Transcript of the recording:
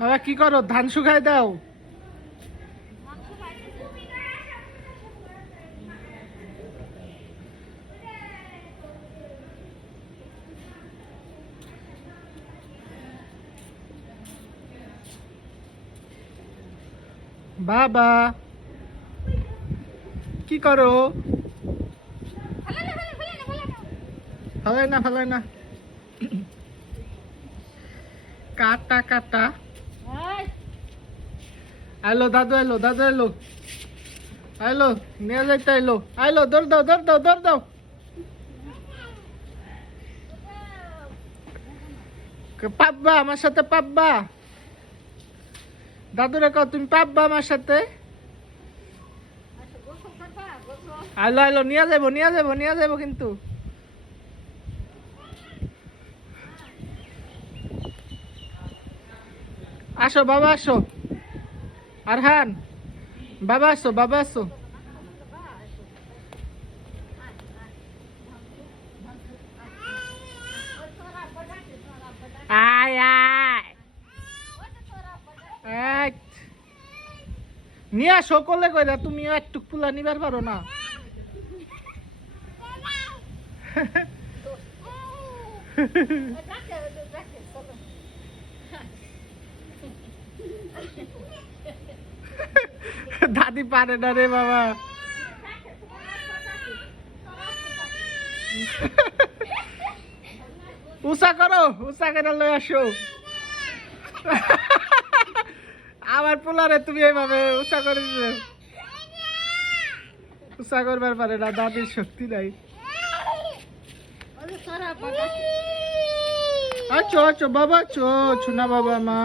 বাবা কি করো? ধান শুকাই দাও। বাবা কি করো? ফেলাই না, ফেলাই না। কাটা কাটা। আইলো দাদু, আইলো দাদু, আইলো আইলো, নিয়ে যাইতে আইলো। আইলো, দৌড় দাও, দৌড় দাও, দৌড় দাও। পাব্বা আমার সাথে, পাব্বা। দাদুরে কও তুমি পাব্বা আমার সাথে। আইলো আইলো, নিয়ে যাবো, নিয়ে যাবো, নিয়ে যাবো কিন্তু। আসো বাবা, আসো। আরহান বাবা, আসো বাবা, আসো। আয় আয়, এই, নিয়ে আসো কোলে কইরা। তুমি একটু পুলা নিবার পারো না? দাদি পারে না রে বাবা। উষা করো, উষা করে লই আসো। আমার পোলারে তুমি এইভাবে উষা করে দিলে। উষা করবার পারে না, দাদির শক্তি নাই। আচ্ছা আচ্ছা বাবা, চো ছুনা বাবা মা।